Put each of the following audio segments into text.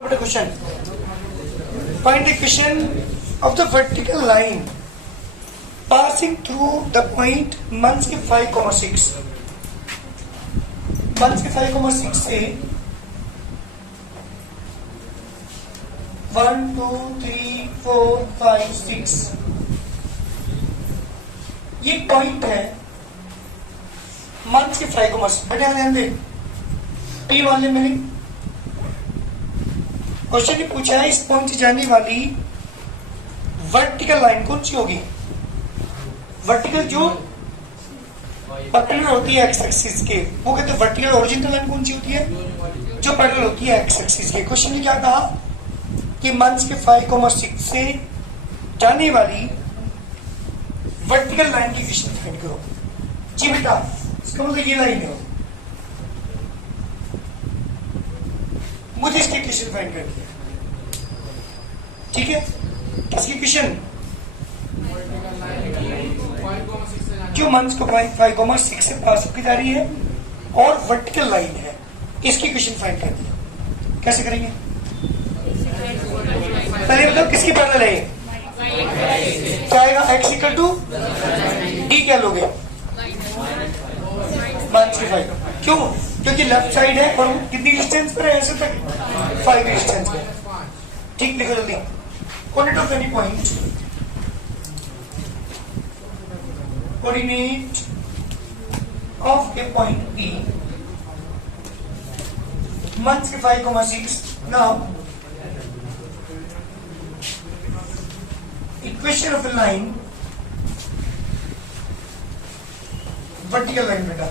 Question. Find the equation of the vertical line passing through the point मंस के 5,6 मंस के 5,6 से 1 2 3 4 5 6 ये पॉइंट है मंस के 5,6 बेटा ध्यान दे पी वाले में क्वेश्चन ने पूछा है इस पॉइंट से जाने वाली वर्टिकल लाइन कौन सी होगी। वर्टिकल जो परपेंडिकुलर होती है एक्स एक्सिस के वो कहते हैं वर्टिकल। ओरिजिनल लाइन कौन सी होती है जो पैरेलल होती है एक्स एक्सिस के। क्वेश्चन ने क्या कहा कि मंस के 5,6 से जाने वाली वर्टिकल लाइन की इक्वेशन फाइंड करो। जी बेटा इसका मतलब ये लाइन है, मुझे इसकी इक्वेशन फाइंड करनी है। ठीक है, किसकी इक्वेशन जो मंस को 5,6 से पास होकर जा रही है और वर्टिकल लाइन है, इसकी इक्वेशन फाइंड करनी है। कैसे करेंगे पहले बताओ किसकी पैरेलल है। क्या आएगा एक्स इक्वल टू डी क्या लोगे मंस के 5। क्यों? क्योंकि लेफ्ट साइड है और कितनी डिस्टेंस पर है ऐसे तक 5 डिस्टेंस पे। ठीक, लिखो जल्दी। Coordinate of any point, coordinate of a point P मंस के 5,6। Now equation of a line vertical line बेटा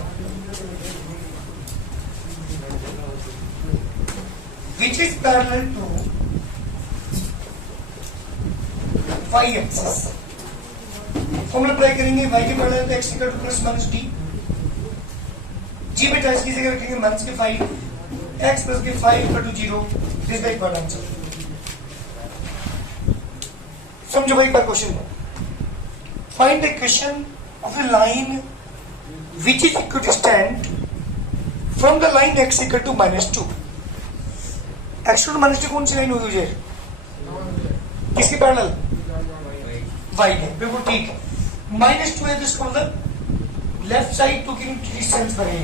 which is parallel to y axis। Formula apply करेंगे y के parallel x equal two plus minus d। g बेटा इसकी जगह रखेंगे minus के 5 x plus के 5 equal to 0। This the equal answer. समझो भाई पर question. Find the equation of the line which is equidistant from the line x equal to -2। X to minus 2 कौन सी लाइन होगी मुझे किसकी पैरेलल वाई है। बिल्कुल ठीक। -2 है तो इसका मतलब लेफ्ट साइड टू की डिस्टेंस पर है।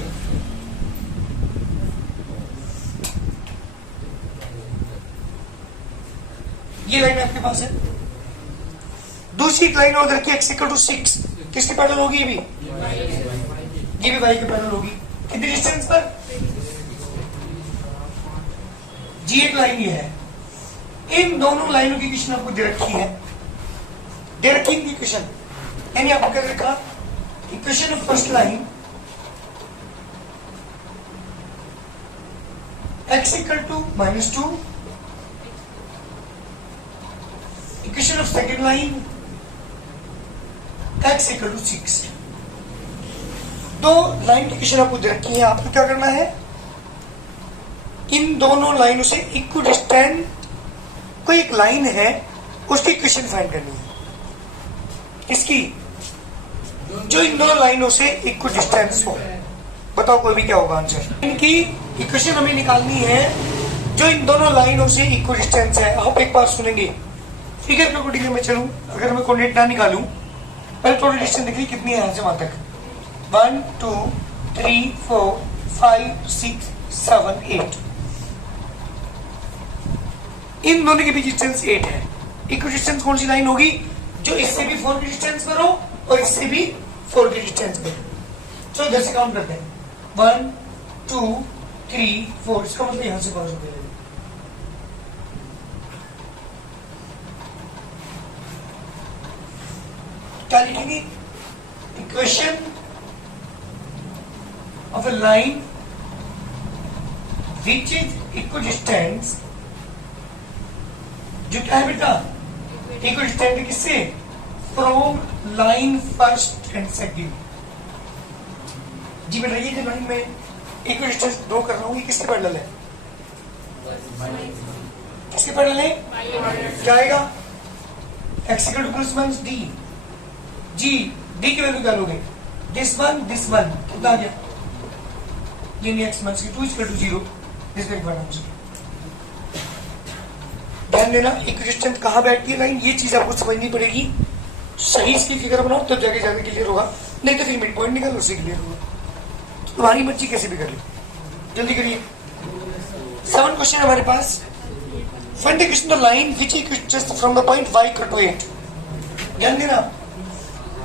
ये लाइन आपके पास है। दूसरी लाइन और रखी एक्स इक्वल टू 6 किसकी पैरेलल होगी ये भी वाई की पैरेलल होगी। कितनी डिस्टेंस पर जी एक लाइन ये है। इन दोनों लाइनों की इक्वेशन आपको दे रखी है, दे रखी इनकी इक्वेशन। यानी आपको क्या लिखा equation of first line x equal to -2, equation of second line x equal to 6। दो लाइन की इक्वेशन आपको दे रखी है। आपको क्या करना है इन दोनों लाइनों से इक्विडिस्टेंट कोई एक लाइन है उसकी इक्वेशन फाइंड करनी है। किसकी? जो इन दोनों लाइनों से इक्विडिस्टेंस हो। बताओ कोई भी क्या होगा आंसर। इनकी इक्वेशन हमें निकालनी है जो इन दोनों लाइनों से इक्विडिस्टेंस है। आप एक बार सुनेंगे फिगर के कोडिंग में चलूं, अगर मैं कोऑर्डिनेट ना निकालूं पहले थोड़ी डिस्टेंस दिख रही कितनी है यहां से वहां तक 1 2 3 4 5 6 7 8। इन दोनों के बीच डिस्टेंस 8 है। इक्विडिस्टेंस कौन सी लाइन होगी जो इससे भी 4 की डिस्टेंस पर हो और इससे भी 4 की डिस्टेंस पर। चलो इधर से काउंट करते हैं 1 2 3 4। इसका मतलब यहां से पास हो गया। क्या लिखेंगे equation of a line which is equidistance. जो क्या है बेटा इक्विडिस्टेंट किससे from line first and second. जी बेटा ये जो लाइन में इक्विडिस्टेंस ड्रॉ कर रहा हूं ये किसके पैरेलल है किसके पैरेलल है क्या आएगा x equal two plus minus D. G D की वैल्यू क्या लोगे दिस वन कितना आ गया यानी x minus 2 is equal to 0. This is the correct answer. ध्यान देना, इक्विडिस्टेंट कहाँ बैठती है लाइन, ये चीज आपको समझनी पड़ेगी। सही इसकी फिगर बनाओ तब जाके जाने क्लियर होगा, नहीं तो फिर मिड पॉइंट निकालो उससे क्लियर होगा। तो तुम्हारी मर्जी कैसे भी कर लो, जल्दी करिए। 7 क्वेश्चन हमारे पास। Find the question the line which equidistance from the point y equal to 8। ध्यान देना,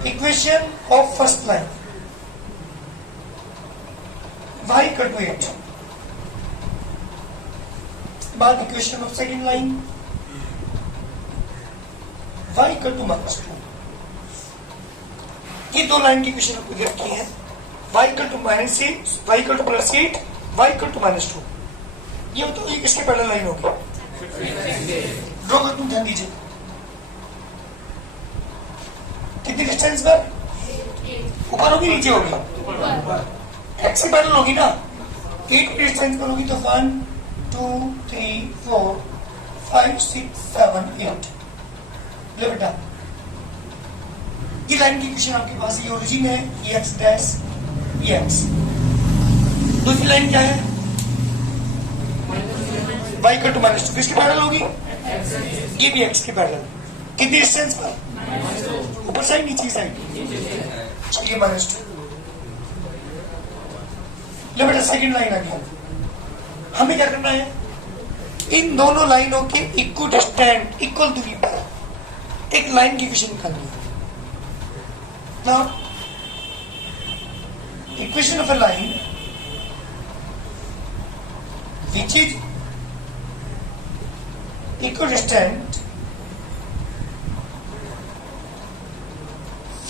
equation of first line y equal to 8, बाद equation of second line y equal to -2। ये दो लाइन की इक्वेशन आपको दे रखी है, y equal to -8, y equal to +8, y equal to -2। ये बताओ ये किसके पैरेलल लाइन होगी? ड्रॉ कर तुम, ध्यान दीजिए। कितनी डिस्टेंस पर? ऊपर होगी नीचे होगी? एक्स के पैरेलल होगी ना, 8 की डिस्टेंस पर होगी तो 1 2 3 4 5 6 7 8। ले बेटा, ये लाइन की इक्वेशन आपके पास, ये ओरिजिन है, ये एक्स डैश, ये एक्स। दूसरी लाइन क्या है? y इक्वल टू -2, किसके पैरेलल होगी? ये भी x के पैरेलल। कितनी डिस्टेंस पर? ऊपर साइड नीचे साइड, चलिए -2। ले बेटा, सेकंड लाइन आ गया। हमें क्या करना है? इन दोनों लाइनों के इक्विडिस्टेंट, इक्वल दूरी पर एक लाइन की इक्वेशन निकालनी है। Now, equation of a line which is equidistant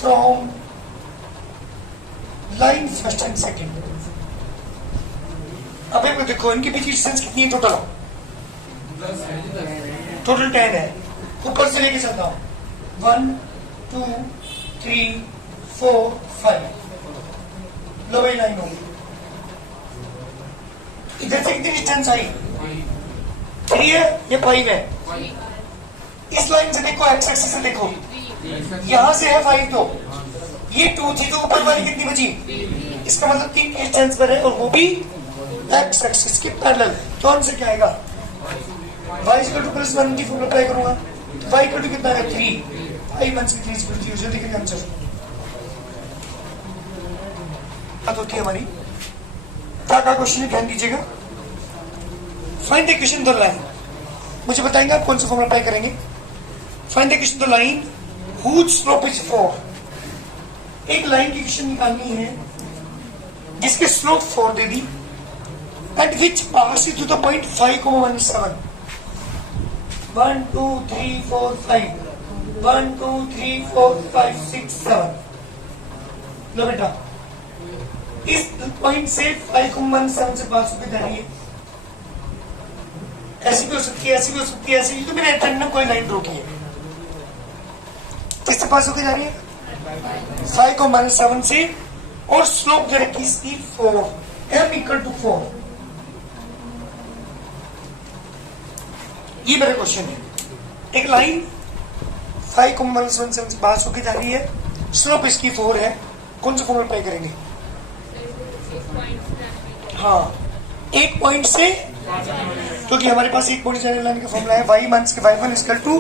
from line first and second। अब एक देखो, इनके बीच की डिस्टेंस कितनी है टोटल? टोटल 10 है। ऊपर से लेके चलता हूं, 1 2 3 4 5। लो भाई, लाइन होगी। इधर से कितनी डिस्टेंस आई? 3 है या 5 है? इस लाइन से देखो, एक्स एक्सिस से देखो, यहां से है 5, तो ये 2 थी, तो ऊपर वाली कितनी बची? इसका मतलब 3 की डिस्टेंस पर है, और वो भी एक्स एक्सिस के पैरेलल। तो आंसर क्या आएगा? y इक्वल टू +1 की फॉर्मूला अप्लाई करूंगा, तो y इक्वल टू कितना है? 3। 5 1 3 इक्वल टू 0। जल्दी करिए आंसर। बात होती है हमारी, क्या क्वेश्चन है, ध्यान दीजिएगा। Find the equation the line, मुझे बताएंगे आप कौन सा फॉर्मूला अप्लाई करेंगे। Find the equation the line whose slope is 4। एक लाइन की इक्वेशन निकालनी है जिसके स्लोप 4 दे दी, and which pass to the point 5,17। 1 2 3 4 5, 1 2 3 4 5 6 7। लो बेटा, इस पॉइंट से 5,17 से पास होकर जा रही है। ऐसी भी हो सकती है, ऐसी भी हो सकती है, ऐसी भी। तो मैंने रैंडम कोई लाइन ड्रॉ की है, किससे पास होकर जा रही है? 5,17 से, और स्लोप दे रखी इसकी 4, m इक्वल टू 4। ये मेरा क्वेश्चन है। एक लाइन 5,17 से पास होकर जा रही है, स्लोप इसकी 4 है, कौन सा फॉर्मूला अप्लाई करेंगे? हाँ, एक पॉइंट से, क्योंकि हमारे पास एक पॉइंट से लाइन का फॉर्मूला है, y माइनस के y1 equal to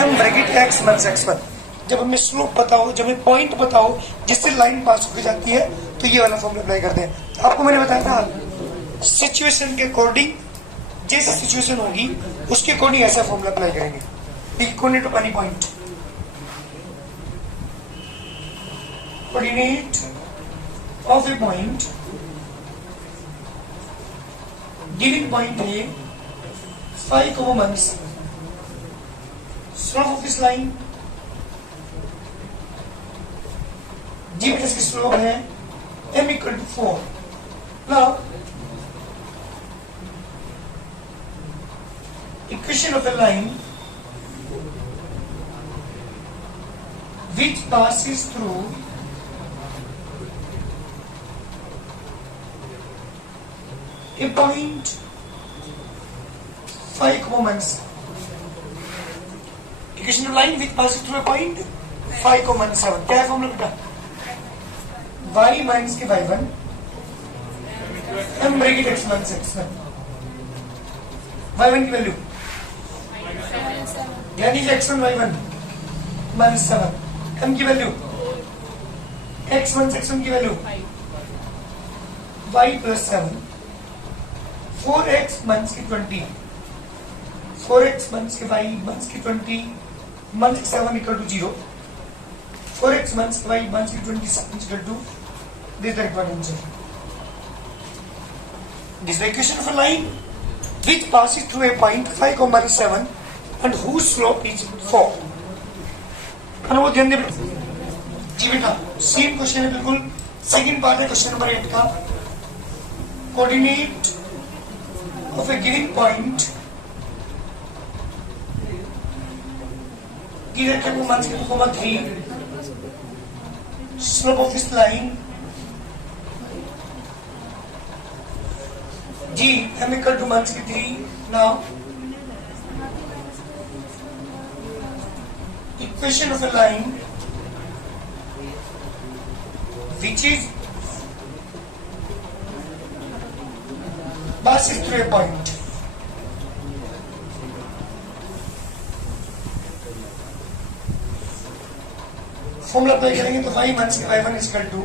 m bracket x minus x1। जब हमें स्लोप पता हो, जब हमें पॉइंट पता हो जिससे लाइन पास होकर जाती है, तो ये वाला फॉर्मूला अप्लाई करते हैं। आपको मैंने बताया था, सिचुएशन के अकॉर्डिंग, जैसी सिचुएशन होगी उसके अकॉर्डिंग ऐसा फॉर्मूला अप्लाई करेंगे। Coordinate of any point, coordinate of a point, given point है 5,17। स्लोप ऑफ दिस लाइन, जी बेटा इसकी स्लोप है m equal to 4। Now equation of a line which passes through a point 5,17। Equation of line which passes through a point 5,17। क्या है formula बेटा? y minus के y1 m bracket x minus x1। y1 की value यानी x1 y1 minus 7, m की value x1 x1 की value y plus 7, 4x minus की 20, 4x minus की y माइनस की 20 minus 7 equal to 0, 4x minus y minus 27 is equal to this is the required answer. This is the equation of a line which passes through a point 5, 7 and whose slope is 4. वो ध्यान दे जी बेटा, same question है बिल्कुल. Second part है question number 8 का. Coordinate of A given point given के minus के 3. Slope of this line G m equal to minus 3. Now equation of a line which is passes through a point. Formula apply करेंगे तो y minus y1 is equal to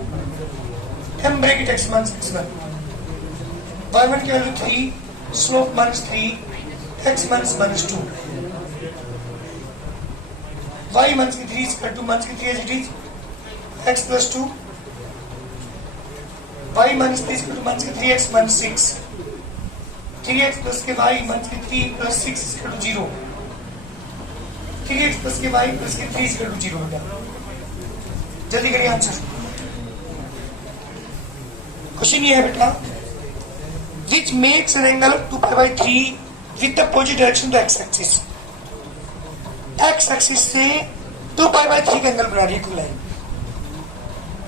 m bracket x minus x1, y1 की value 3, स्लोप minus 3, x minus minus 2, y minus की 3 is equal to minus की 3 as it is x plus 2, y minus 3 is equal to minus की 3x minus 6, 3x plus के y minus की 3 plus 6 is equal to 0, 3x plus के y plus के 3 is equal to 0 बेटा. जल्दी करिए answer. Question ये है बेटा, which makes an angle 2π/3 with the opposite direction to x axis. X axis से 2π/3 का एंगल बना रही है line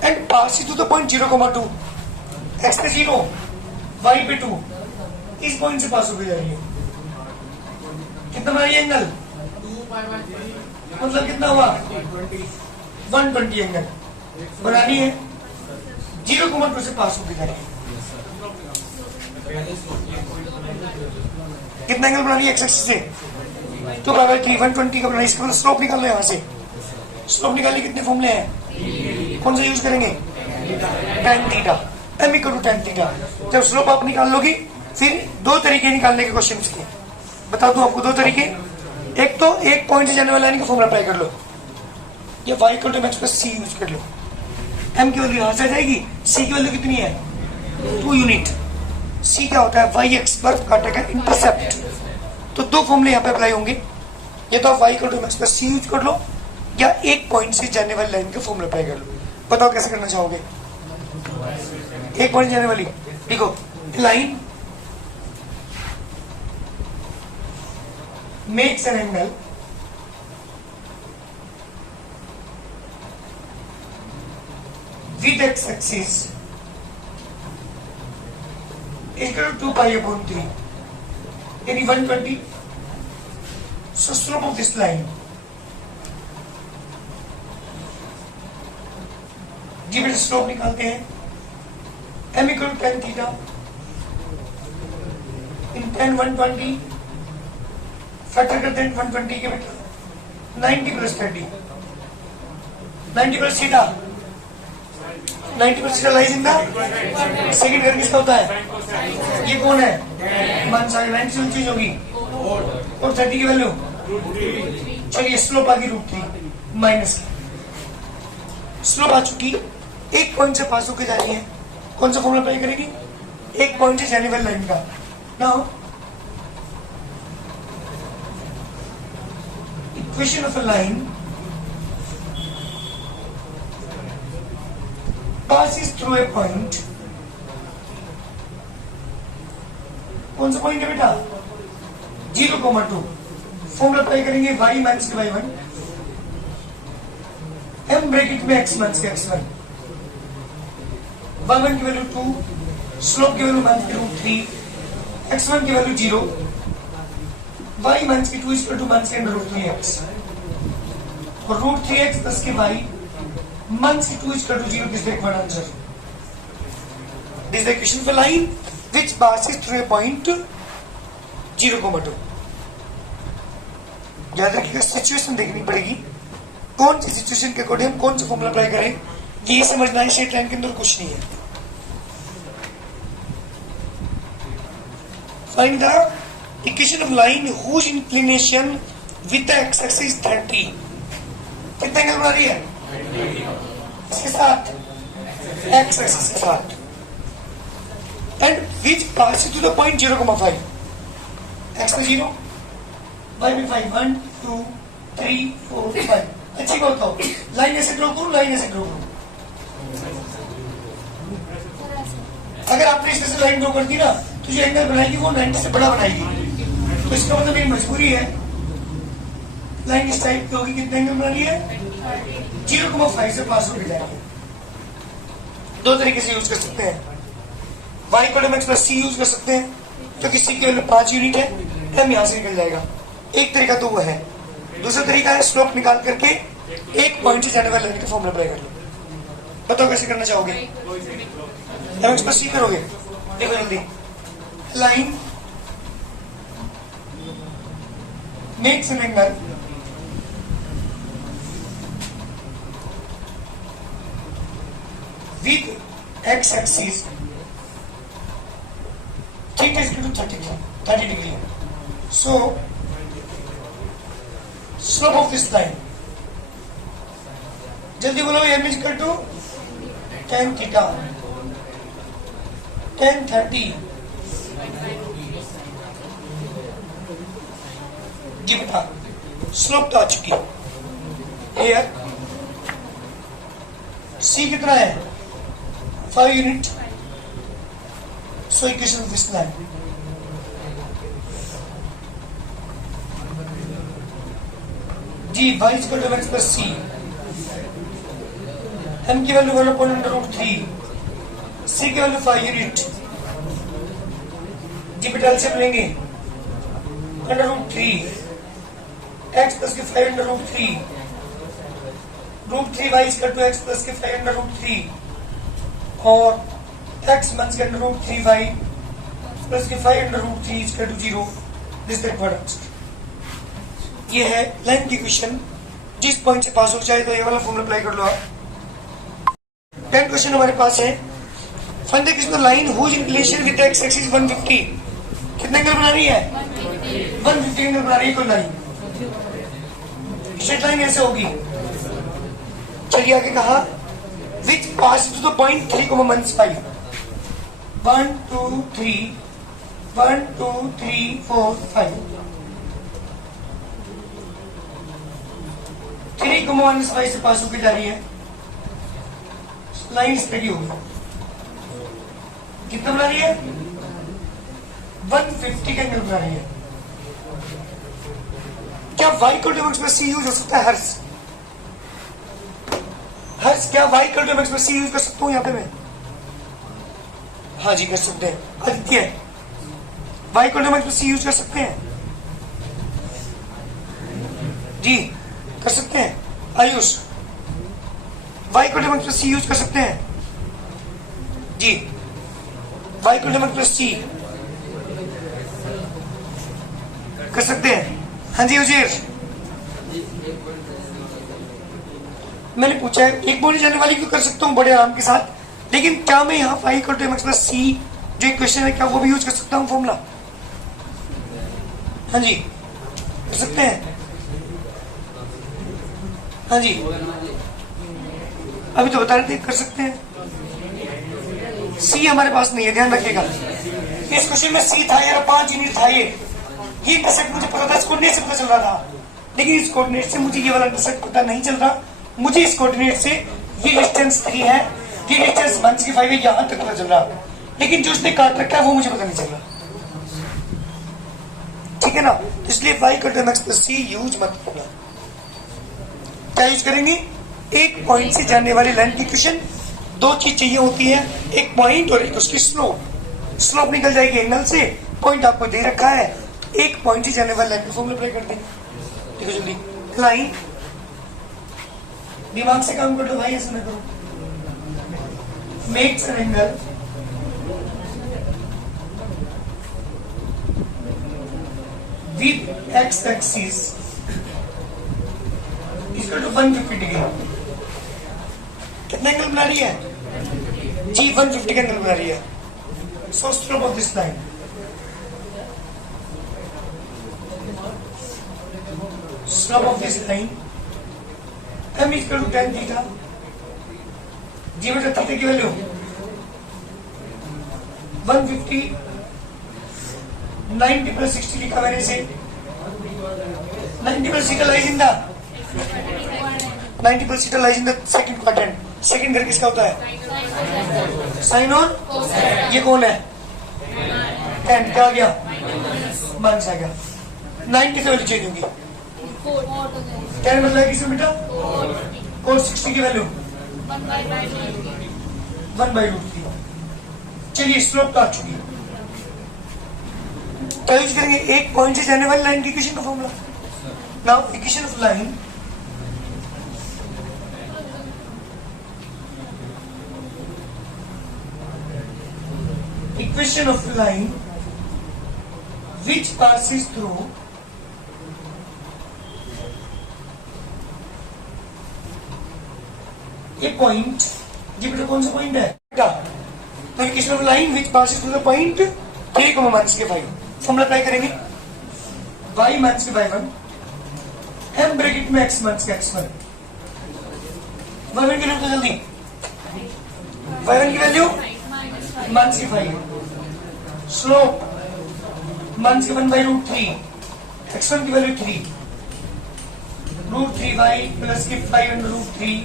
and passing to the point 0,2. X पे 0, y पे 2, इस पॉइंट से पास होकर जा रही है. कितना बना रही है एंगल? मतलब कितना हुआ? 120 एंगल बनानी है. 0,2 से पास होकर जा रही है. कितना एंगल बनानी है एक्स एक्सिस से? 2π/3 120 का बनानी. इसका स्लोप निकाल लो. यहाँ से स्लोप निकालने कितने फॉर्मूले हैं? कौन सा यूज करेंगे? tan theta, m equal to tan theta. जब स्लोप आप निकाल लोगी फिर दो तरीके निकालने के क्वेश्चन के. बता दूं आपको दो तरीके. एक तो एक पॉइंट से जाने वाला लाइन का फॉर्मूला अप्लाई कर लो, या y equal to mx plus c use कर लो. m की वैल्यू यहां से आ जाएगी. c की वैल्यू कितनी है? 2 यूनिट. c क्या होता है? yx पर कांटे का इंटरसेप्ट. तो दो फॉर्मूले यहाँ पे अप्लाई होंगे. या तो आप y equal to mx plus c use कर लो, या एक पॉइंट से जाने वाली लाइन का फॉर्मूला अप्लाई कर लो. बताओ कैसे करना चाहोगे? एक पॉइंट जाने वाली देखो, line makes an angle with x axis equal to 2π/3 यानी 120. So slope of this line given slope निकालते हैं. m equal to tan theta in tan 120 factor करते हैं 120 के बेटा 90 plus 30, 90 plus theta, 90 plus theta lies in the second घर किसका होता है? ये कौन है? मान सारी लाइन से चीज होगी. और 30 की वैल्यू चलिए स्लोप आ गई √3 माइनस की. स्लोप आ चुकी, एक पॉइंट से पास होकर जा रही है. कौन सा फॉर्मूला अप्लाई करेगी? एक पॉइंट से जाने वाली लाइन का. Now equation of a line passes through a point. कौन सा पॉइंट है बेटा? 0,2. फॉर्मूला अप्लाई करेंगे y माइनस के y1, m ब्रैकेट में x माइनस के x1, y1 की वैल्यू 2, स्लोप की वैल्यू माइनस के √3, x1 की वैल्यू 0, y माइनस की 2 इक्वल टू माइनस के √3x, और √3x प्लस के y माइनस की 2 equal to 0. This is the correct answer. This is the equation of a line which passes through a point 0,2. याद रखिएगा situation देखनी पड़ेगी, कौन सी सिचुएशन के अकॉर्डिंग हम कौन सा फॉर्मूला अप्लाई करें, ये समझना है। स्ट्रेट लाइन के अंदर कुछ नहीं है। Find the equation of line whose inclination with the x axis 30। कितना एंगल बना रही है इसके साथ, एक्स एक्सिस के साथ, and which pass to the point 0,5। X में 0, वाई में 5, 1 2 3 4 5। अच्छी बात हो, लाइन ऐसे ड्रॉ करूं, लाइन ऐसे ड्रॉ करूं। अगर आपने इस तरह से लाइन ड्रॉ कर दी ना तो जो एंगल बनाएगी वो 90 से बड़ा बनाएगी। तो इसका मतलब एक मजबूरी है, लाइन इस टाइप की होगी। कितने एंगल बना रही है, 0,5 से पास होकर जाएंगे। दो तरीके से यूज कर सकते हैं, y को mx प्लस c यूज कर सकते हैं क्योंकि c की वैल्यू 5 यूनिट है, m यहां से निकल जाएगा। एक तरीका तो वो है। दूसरा तरीका है स्लोप निकाल करके एक पॉइंट से जाने वाले लाइन का फॉर्मूला अप्लाई कर लो। बताओ कैसे करना चाहोगे? mx प्लस c करोगे, देखो जल्दी। Line makes an angle with x axis theta is equal to 30 degree. So slope of this line, जल्दी बोलो, m is equal to tan theta, tan 30। जी बेटा स्लोप तो आ चुकी है। Here c कितना है, 5 unit. So equation of this line, g y is equal to mx plus c, m की value 1/√3, c की वैल्यू 5 यूनिट। जी बेटा से लेंगे √3 x प्लस के 5/√3, √3 y is equal to x plus के 5/√3 और x माइनस के √3y प्लस के 5/√3 is equal to 0। This the required answer. ये है लाइन की इक्वेशन, जिस पॉइंट से पास हो चाहे तो ये वाला फॉर्मूला अप्लाई कर लो आप। 10 क्वेश्चन हमारे पास है। Find the equation of line whose inclination with x axis 150। कितने एंगल बना रही है, 150 एंगल बना रही है कोई लाइन। स्ट्रेट लाइन ऐसे होगी। चलिए आगे कहा, which passes to the point 3,15। 1 2 3 1 2 3 4 5 3,15 से पास होकर जा रही है। लाइन स्टडी होगी, कितना बना रही है, 150 का एंगल बना रही है। क्या y को mx प्लस c यूज हो सकता है? हर्ष क्या y को mx प्लस c यूज कर सकता हूं यहाँ पे मैं? हाँ जी कर सकते हैं। आदित्य y को mx प्लस c यूज कर सकते हैं? जी कर सकते हैं। आयुष y को mx प्लस c यूज कर सकते हैं? जी y को mx प्लस c कर सकते हैं। हाँ जी उजीर, मैंने पूछा है एक बोली जाने वाली क्यों कर सकता हूँ बड़े आराम के साथ, लेकिन क्या मैं यहाँ y equal to mx plus c जो इक्वेशन है क्या वो भी यूज कर सकता हूँ फॉर्मूला? हाँ जी कर सकते हैं। हाँ जी अभी तो बता रहे थे कर सकते हैं। c हमारे पास नहीं है, ध्यान रखिएगा। इस क्वेश्चन में c था यार, 5 यूनिट था। ये इंटरसेप्ट मुझे पता था, इस कोऑर्डिनेट से पता चल रहा था, लेकिन इस कोऑर्डिनेट से मुझे ये वाला इंटरसेप्ट पता नहीं चल रहा। मुझे इस कोऑर्डिनेट से ये डिस्टेंस 3 है, ये डिस्टेंस 165 है, यहां तक पता चल रहा, लेकिन जो उसने काट रखा है वो मुझे पता नहीं चल रहा। ठीक है ना, इसलिए y को mx प्लस c यूज मत करना। क्या यूज करेंगे? एक पॉइंट से जाने वाली लाइन की इक्वेशन, दो चीज चाहिए होती है, एक पॉइंट और एक उसकी स्लोप। स्लोप निकल जाएगी एंगल से, पॉइंट आपको दे रखा है, एक पॉइंट से जाने वाली लाइन का फॉर्मूला अप्लाई कर देंगे। देखो जल्दी, लाइन दिमाग से काम कर लो भाई, ऐसा ना करो। Makes an angle with x axis equal to 150 degree. कितना एंगल बना रही है जी? 150 का एंगल बना रही है। So slope of this line m equal to tan theta. जी बेटा थीटा की वैल्यू 150, 90 प्लस 60 लिखा मैंने इसे। 90 plus theta lies in the 90 plus theta lies in the second quadrant. Second घर किसका होता है? साइन और ये कौन है? tan। क्या आ गया? माइनस आ गया। 90 से वैल्यू चेंज होगी। tan मतलब है किसमें बेटा? cos 60 की वैल्यू 1/√3। चलिए स्लोप तो आ चुकी है। तो यूज करेंगे एक पॉइंट से जाने वाली लाइन की इक्वेशन का formula. Now equation of line which passes through a point। ये बेटा कौन सा पॉइंट है? तो equation of line which passes through the point 3, -5। Formula apply करेंगे। y -y1 m ब्रैकेट में x -x1। y1 की वैल्यू तो जल्दी y1 की वैल्यू -5। स्लोप -1/√3। x1 की वैल्यू 3 √3y प्लस के 5/√3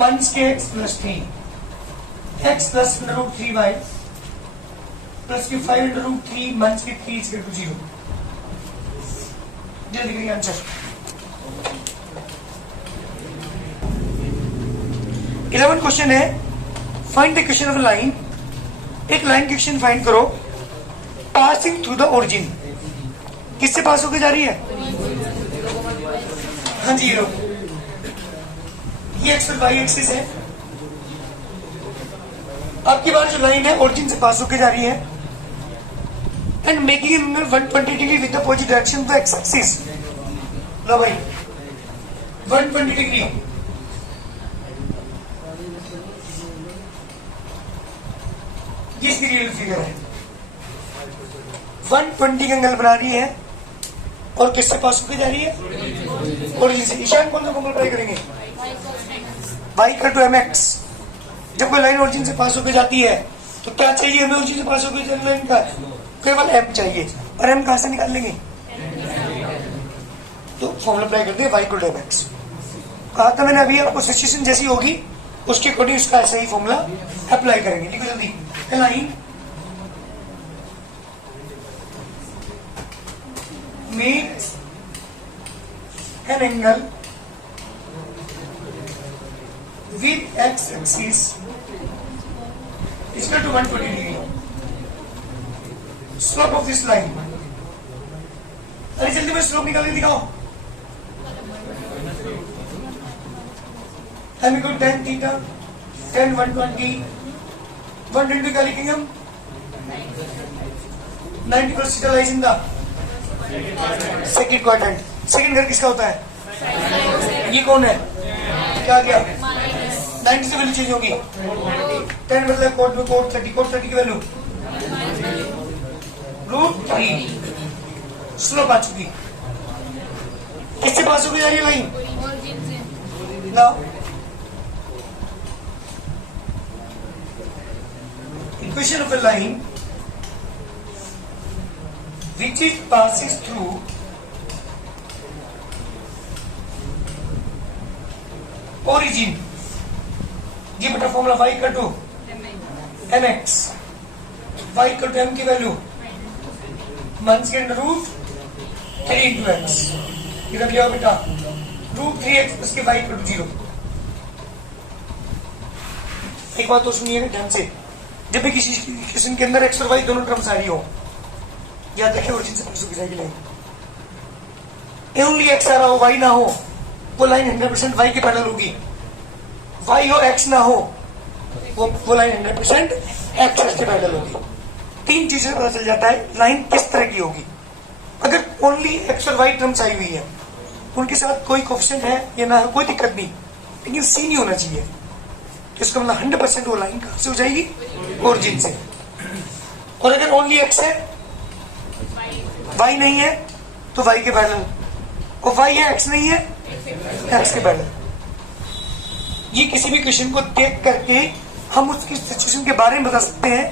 माइनस के x plus 3 x plus √3y plus के 5/√3 माइनस के 3 इज इक्वल टू 0। जल्दी करिए आंसर। 11 क्वेश्चन है find the equation of line. एक लाइन की इक्वेशन फाइंड करो पासिंग थ्रू द ओरिजिन। किससे पास होकर जा रही है? हाँ जी ये एक्स और वाई एक्सिस है। आपकी बार जो लाइन है ओरिजिन से पास होकर जा रही है and making angle 120 degree with the opposite direction to x axis. लो भाई 120 डिग्री ये इसकी रियल फिगर है। 120 का एंगल बना रही है और किससे पास होकर जा रही है? ओरिजिन से। ईशान कौन सा फॉर्मूला अप्लाई करेंगे? y equal to mx। जब कोई लाइन ओरिजिन से पास होकर जाती है तो क्या चाहिए हमें? ओरिजिन से पास होकर जाने लाइन का केवल m चाहिए। और m कहां से निकाल लेंगे? तो फॉर्मूला अप्लाई करते हैं y इक्वल टू mx। कहा था मैंने अभी आपको सिचुएशन जैसी होगी उसके अकॉर्डिंग उसका ऐसा ही फॉर्मूला अप्लाई करेंगे। लिखो जल्दी। Line makes an angle with x axis is equal to 120 degree. Slope of this line। अरे जल्दी में स्लोप निकाल के दिखाओ। m equal tan theta tan 120 120 क्या लिखेंगे हम? 90 plus theta lies in the second quadrant. Second घर किसका होता है? ये कौन है? क्या गया? 90 से वैल्यू चेंज होगी। 10 मतलब कोड में कोड 30 की वैल्यू √3। स्लोप आ चुकी। किससे पास होगी जा रही है लाइन? ना equation of a line which it passes through origin। ये बेटा formula y equal to mx। y equal to m की वैल्यू -√3 इंटू x। इधर लिया बेटा √3x प्लस के y इक्वल टू 0। एक बात तो सुनिए ध्यान से। जब भी किसी क्वेश्चन के अंदर x और y दोनों टर्म्स आ रही हो याद रखिए ओरिजिन से पास होकर जाएगी लाइन। ओनली x आ रहा हो y ना हो वो लाइन 100% y के पैरेलल होगी। y हो x ना हो वो लाइन 100% x के पैरेलल होगी। 3 चीजें पता चल जाता है लाइन किस तरह की होगी। अगर ओनली x और y टर्म्स आई हुई है उनके साथ कोई कोफिशिएंट है या ना है कोई दिक्कत नहीं, लेकिन सी नहीं होना चाहिए। तो इसका मतलब 100% वो लाइन कहाँ से हो जाएगी? ओरिजिन से। और अगर ओनली एक्स है, वाई नहीं है, तो वाई के पैरेलल, और वाई है एक्स नहीं है, एक्स के पैरेलल। ये किसी भी क्वेश्चन को देख करके हम उसकी सिचुएशन के बारे में बता सकते हैं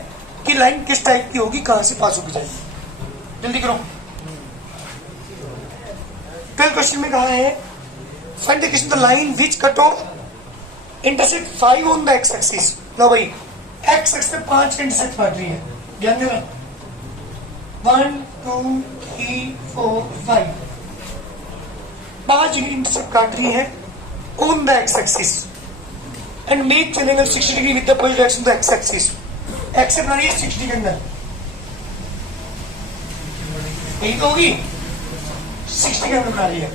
कि लाइन किस टाइप की होगी, कहां से पास होगी जाएगी। जल्दी करो। 12 क्वेश्चन में कहा है find the question the line which cut off intersect 5 on the x axis. लो भाई, एक्स एक्स पे 5 इंटरसेक्ट काट रही है, ध्यान देना। 1 2 3 4 5 5 इंटरसेक्ट काट रही है on the x axis and make an angle 60 degree with the point x on the x axis. X से बना रही है 60 के अंदर, यही तो होगी, 60 के अंदर बना रही है।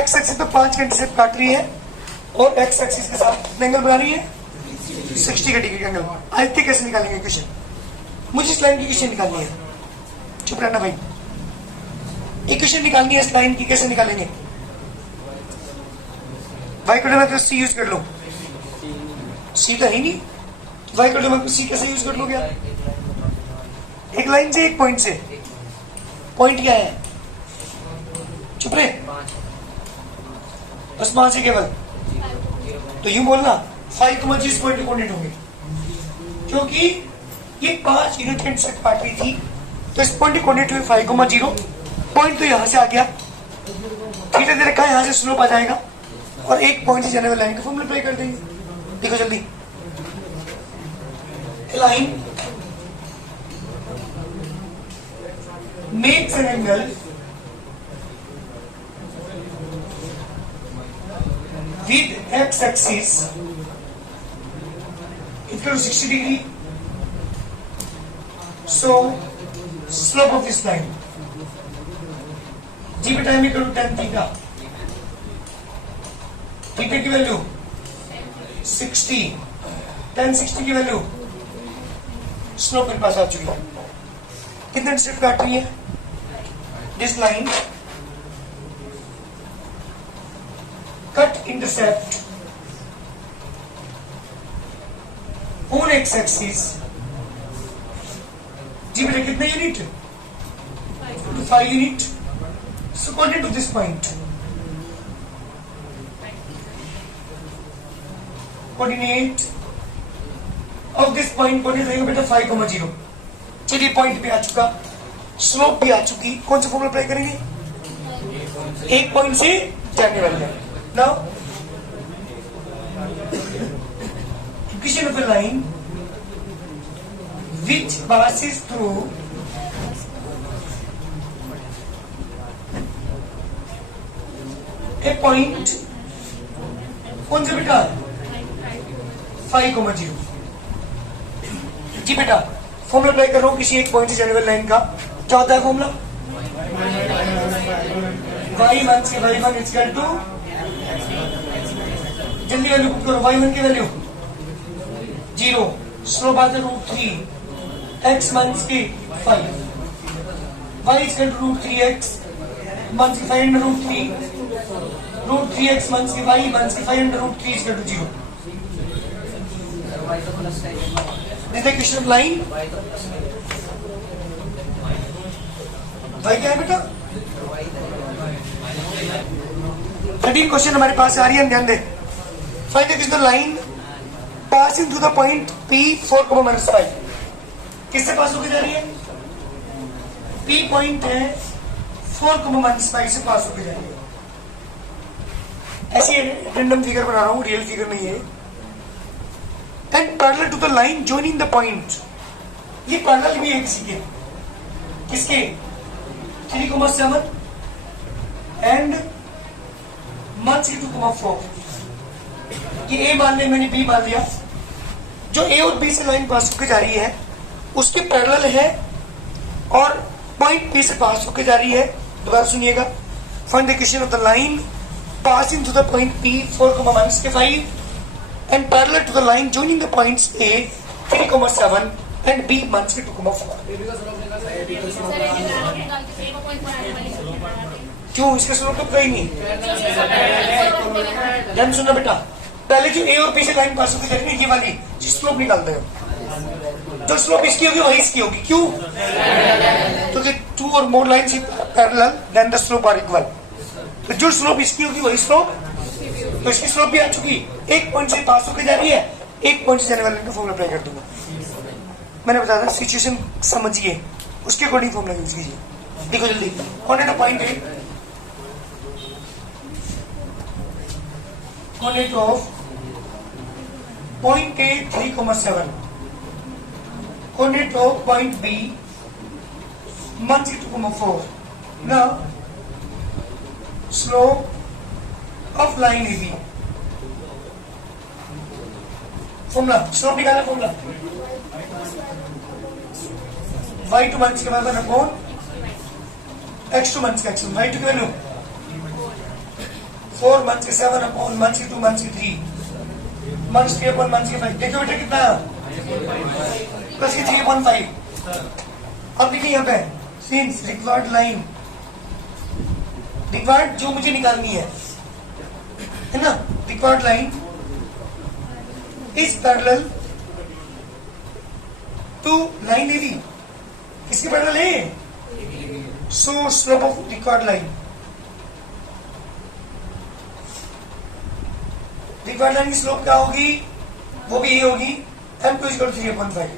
एक्स एक्सिस पे 5 इंटरसेप्ट काट रही है और एक्स एक्सिस के साथ एंगल बना रही है 60 के डिग्री का एंगल। आयत कैसे निकालेंगे क्वेश्चन? मुझे इस लाइन की क्वेश्चन निकालनी है। चुप रहना भाई, इक्वेशन निकालनी है इस लाइन की, कैसे निकालेंगे? वाई को मैं सी यूज कर लो, सी तो है ही नहीं, वाई को मैं सी कैसे यूज कर लोगे? एक लाइन से, एक पॉइंट से। पॉइंट क्या है? चुप रहे, बस 5 है केवल। तो यूं बोलना 5 को इस पॉइंट के कोऑर्डिनेट होंगे, क्योंकि ये 5 यूनिट इंटरसेक्ट काट रही थी, तो इस पॉइंट के कोऑर्डिनेट हुए 5,0। पॉइंट तो यहां से आ गया, थीटा दे रखा है, यहां से स्लोप आ जाएगा और एक पॉइंट से जाने वाली लाइन का फॉर्मूला अप्लाई कर देंगे। देखो जल्दी, line makes an angle with x axis equal to 60 degree, so slope of this line जी पे time equal to tan theta. Theta की वैल्यू 60, tan 60 की वैल्यू स्लोप मेरे पास आ चुकी है। कितने इंटरसेप्ट काट रही है? This line cut intercept on x axis जी बेटा कितने unit? 5 unit. So coordinate to this point, coordinate of this point, coordinate रहेगा बेटा 5,0। चलिए पॉइंट पे आ चुका, स्लोप भी आ चुकी, कौन सा फॉर्मूला अप्लाई करेंगे? एक पॉइंट से जाने वाले। Now equation of a line which passes through a point, कौन सा बेटा? 5,0। जी बेटा, फॉर्मूला अप्लाई कर रहा हूं किसी एक पॉइंट से जाने वाली लाइन का। क्या होता है फॉर्मूला? y1 से y1 इक्वल टू, जल्दी वैल्यू पुट करो, y1 की वैल्यू 0, स्लोप आता है √3, x माइनस के 5, y equal to √3x minus के 5 अंडर √3, √3x माइनस के y माइनस के 5 under √3 equal to 0। This the question of line. y क्या है बेटा? 13 क्वेश्चन हमारे पास आ रही है, ध्यान दे। Find the question line passing through the point P 4,-5। किससे पास होकर जा रही है? P पॉइंट है, 4,-5 से पास होकर जा रही है। ऐसी रैंडम फिगर बना रहा हूं, रियल फिगर नहीं है। And parallel to the line joining the point, ये पैरेलल भी है किसी के, किसके? 3,7 एंड माइनस 2,4। ये A मान लिया मैंने, B मान लिया। जो A और B से लाइन पास होकर जा रही है उसके पैरेलल है और पॉइंट P से पास होकर जा रही है। दोबारा सुनिएगा, find the equation of the line passing to the point P 4,-5 and parallel to the line joining the points A 3,7 and B -2,4। क्यों? इसके स्लोप तो पता ही नहीं। ध्यान सुनना बेटा, पहले जो ए और बी से लाइन पास होती जाएगी ये वाली, जिस स्लोप निकालते हो, जो स्लोप इसकी होगी वही इसकी होगी। क्यों? क्योंकि two or more line parallel then the slope are equal. तो जो स्लोप इसकी होगी वही स्लोप, तो इसकी स्लोप भी आ चुकी, एक पॉइंट से पास होकर जा रही है, एक पॉइंट से जाने वाले को फॉर्मूला अप्लाई कर दूंगा। मैंने बताया था सिचुएशन समझिए, उसके अकॉर्डिंग फॉर्मूला यूज कीजिए। देखो जल्दी, कोऑर्डिनेट पॉइंट है, coordinate of point A 3,7, coordinate of point B 1,2,4. Now slope of line AB. Formula slope निकालना, फॉर्मूला y2 माइनस के बाद अपॉन x2 माइनस का x1, y2 की वैल्यू 4 माइनस के 7 अपॉन माइनस के 2 माइनस के 3 माइनस 3 अपॉन माइनस के 5। देखो बेटा कितना प्लस के 3/5। अब देखिए यहाँ पे सिंस रिक्वायर्ड लाइन, रिक्वायर्ड जो मुझे निकालनी है ना, required line is parallel to line AB। किसके पैरेलल है? So slope of required line, required line की स्लोप क्या होगी? वो भी ये होगी m2 = 3/5,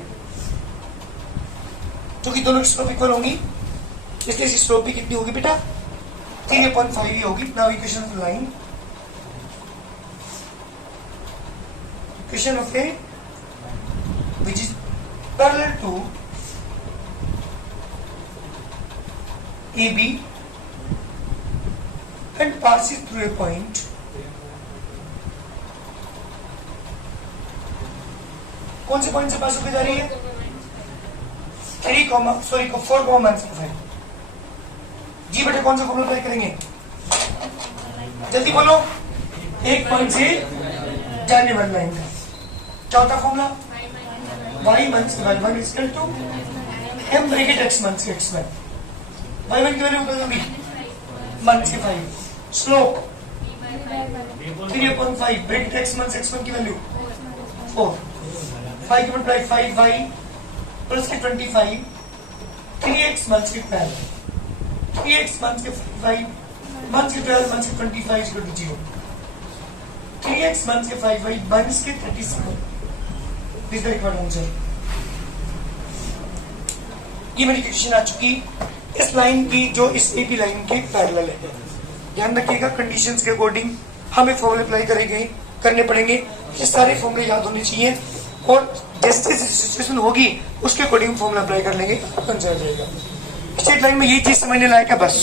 क्योंकि दोनों की स्लोप इक्वल होंगी, इसलिए इसकी स्लोप भी कितनी होगी बेटा? 3/5 ही होगी। Now equation of line, equation of A which is parallel to AB and passes through a point कौन से पॉइंट से पास होकर जा रही है? 4,5। जी बेटा कौन सा फॉर्मूला अप्लाई करेंगे? जल्दी बोलो। एक पॉइंट से जाने वाली लाइन का चौथा formula y minus y1 equal to m bracket x minus x1। y1 की वैल्यू बता दूंगी minus 5, slope 3/5 bracket x minus x1 की वैल्यू 4, 5 की मल्टीप्लाई 5y प्लस के 25 3x माइनस के 12, 3x माइनस के 5 माइनस के 12 माइनस के 25 इक्वल टू 0, 3x माइनस के 5y माइनस के 37। This the required answer. ये मेरी इक्वेशन आ चुकी इस लाइन की जो इस एपी लाइन के पैरेलल है। ध्यान रखिएगा कंडीशंस के अकॉर्डिंग हमें फॉर्मूले अप्लाई करने पड़ेंगे। ये सारे फॉर्मूले याद होने चाहिए और जैसे जैसे सिचुएशन होगी उसके अकॉर्डिंग फॉर्मूला अप्लाई कर लेंगे, आंसर आ जाएगा। स्ट्रेट लाइन में ये चीज समझने लायक है बस।